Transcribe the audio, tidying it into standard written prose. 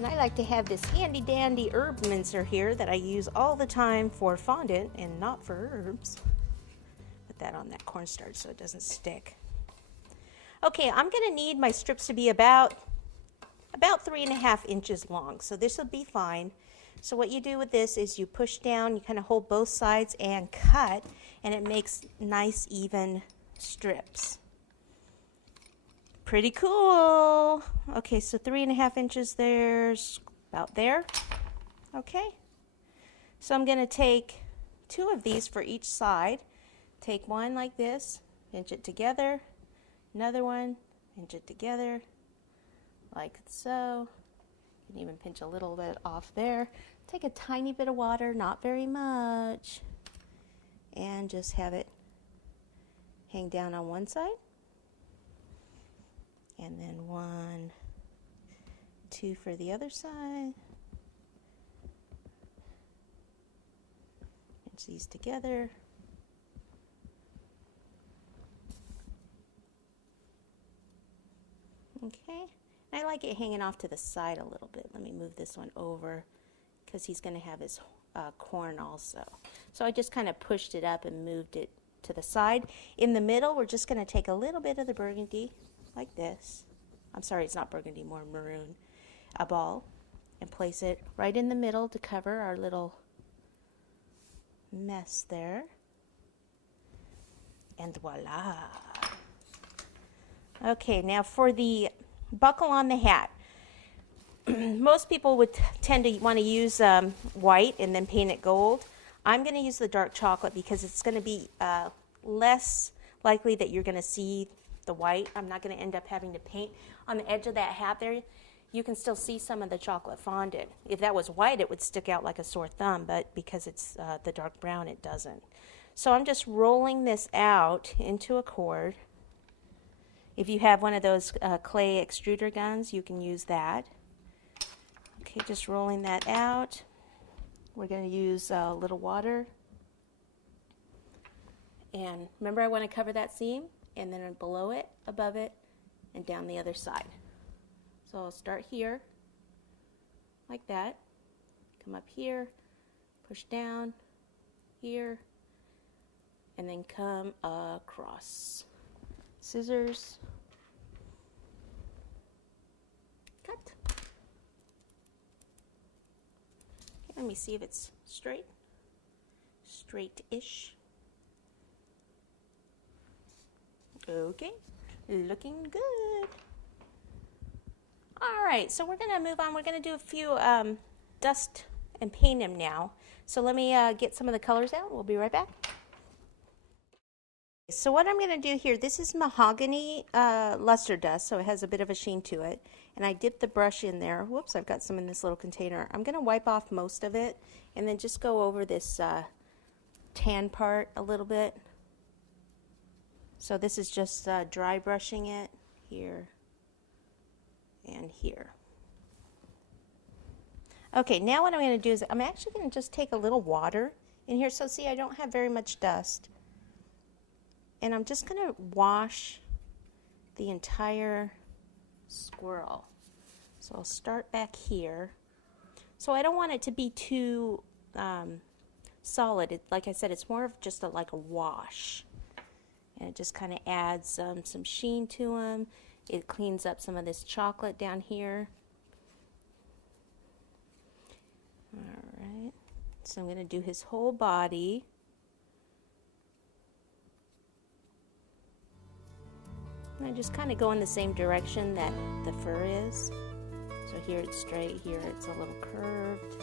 And I like to have this handy dandy herb mincer here that I use all the time for fondant and not for herbs. Put that on that cornstarch so it doesn't stick. Okay, I'm going to need my strips to be about 3.5 inches long, so this will be fine. So what you do with this is you push down, you kind of hold both sides and cut, and it makes nice even strips. Pretty cool. Okay, so 3.5 inches there's about there. Okay, so I'm going to take 2 of these for each side. Take one like this, pinch it together, another one, pinch it together, like so. You can even pinch a little bit off there. Take a tiny bit of water, not very much, and just have it hang down on one side. And then 1, 2 for the other side. Pinch these together. Okay, I like it hanging off to the side a little bit. Let me move this one over because he's going to have his corn also. So I just kind of pushed it up and moved it to the side. In the middle, we're just going to take a little bit of the burgundy, like this. I'm sorry, it's not burgundy, more maroon. A ball, and place it right in the middle to cover our little mess there. And voila. Okay, now for the buckle on the hat. Most people would tend to want to use white and then paint it gold. I'm going to use the dark chocolate because it's going to be less likely that you're going to see the white. I'm not going to end up having to paint on the edge of that hat there. You can still see some of the chocolate fondant. If that was white, it would stick out like a sore thumb, but because it's the dark brown, it doesn't. So I'm just rolling this out into a cord. If you have one of those clay extruder guns, you can use that. Okay, just rolling that out. We're going to use a little water. And remember, I want to cover that seam, and then below it, above it, and down the other side. So I'll start here, like that. Come up here, push down, here, and then come across. Scissors. Cut. Okay, let me see if it's straight. Straight-ish. Okay, looking good. All right, so we're going to move on. We're going to do a few dust and paint them now. So let me get some of the colors out. We'll be right back. So what I'm going to do here, this is mahogany luster dust, so it has a bit of a sheen to it. And I dipped the brush in there. Whoops, I've got some in this little container. I'm going to wipe off most of it and then just go over this tan part a little bit. So this is just dry brushing it here and here. Okay, now what I'm going to do is I'm actually going to just take a little water in here. So see, I don't have very much dust. And I'm just going to wash the entire squirrel. So I'll start back here. So I don't want it to be too solid. Like I said, it's more of just like a wash. And it just kind of adds some sheen to them. It cleans up some of this chocolate down here. All right. So I'm going to do his whole body. And I just kind of go in the same direction that the fur is. So here it's straight, here it's a little curved.